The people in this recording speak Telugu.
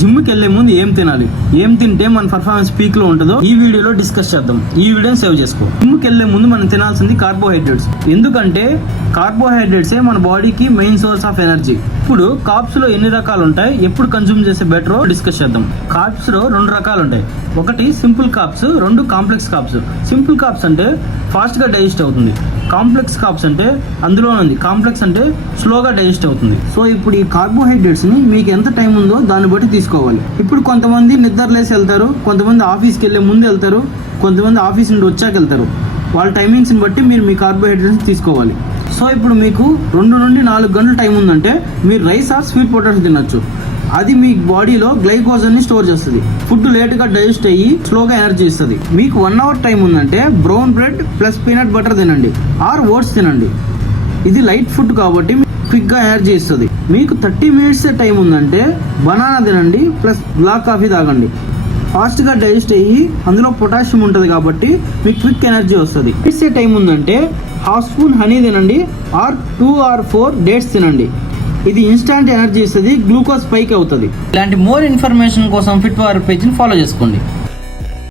జిమ్కి వెళ్లే ముందు ఏం తినాలి, ఏం తింటే మన పర్ఫార్మెన్స్ పీక్ లో ఉంటుందో ఈ వీడియోలో డిస్కస్ చేద్దాం. ఈ వీడియోని సేవ్ చేసుకో. జిమ్కి వెళ్లే ముందు మనం తినాల్సింది కార్బోహైడ్రేట్స్. ఎందుకంటే కార్బోహైడ్రేట్సే మన బాడీకి మెయిన్ సోర్స్ ఆఫ్ ఎనర్జీ. ఇప్పుడు కార్బ్స్ లో ఎన్ని రకాలు ఉంటాయి, ఎప్పుడు కన్జ్యూమ్ చేసే బెటరో డిస్కస్ చేద్దాం. కార్బ్స్ లో 2 రకాలు ఉంటాయి. ఒకటి simple carbs, 2 complex carbs. Simple carbs అంటే ఫాస్ట్ గా డైజెస్ట్ అవుతుంది. కాంప్లెక్స్ కార్బ్స్ అంటే అందులో ఉంది, కాంప్లెక్స్ అంటే స్లోగా డైజెస్ట్ అవుతుంది. సో ఇప్పుడు ఈ కార్బోహైడ్రేట్స్ ని మీకు ఎంత టైం ఉందో దాన్ని బట్టి తీసుకోవాలి. ఇప్పుడు కొంతమంది నిద్రలేసి వెళ్తారు, కొంతమంది ఆఫీస్కి వెళ్ళే ముందు వెళ్తారు, కొంతమంది ఆఫీస్ నుండి వచ్చాక వెళ్తారు. వాళ్ళ టైమింగ్స్ని బట్టి మీరు మీ కార్బోహైడ్రేట్స్ తీసుకోవాలి. సో ఇప్పుడు మీకు 2 నుండి 4 గంటల టైం ఉందంటే మీరు రైస్ ఆర్ స్వీట్ పొటాటో తినొచ్చు. అది మీ బాడీలో గ్లైకోజన్ ని స్టోర్ చేస్తుంది. ఫుడ్ లేట్ గా డైజెస్ట్ అయ్యి స్లోగా ఎనర్జీ ఇస్తుంది. మీకు 1 అవర్ టైం ఉందంటే brown bread plus peanut butter తినండి, ఆర్ ఓట్స్ తినండి. ఇది లైట్ ఫుడ్ కాబట్టి క్విక్ గా ఎనర్జీ ఇస్తుంది. మీకు 30 మినిట్స్ టైం ఉందంటే బనానా తినండి ప్లస్ బ్లాక్ కాఫీ తాగండి. ఫాస్ట్ గా డైజెస్ట్ అయ్యి అందులో పొటాషియం ఉంటుంది కాబట్టి మీకు క్విక్ ఎనర్జీ వస్తుంది. మినిట్స్ టైం ఉందంటే ½ స్పూన్ హనీ తినండి, ఆర్ 2 or 4 డేట్స్ తినండి. ఇది ఇన్స్టాంట్ ఎనర్జీ ఇస్తుంది, గ్లూకోజ్ పైకి అవుతుంది. ఇలాంటి మోర్ ఇన్ఫర్మేషన్ కోసం ఫిట్ వార్ పేజ్ ని ఫాలో చేసుకోండి.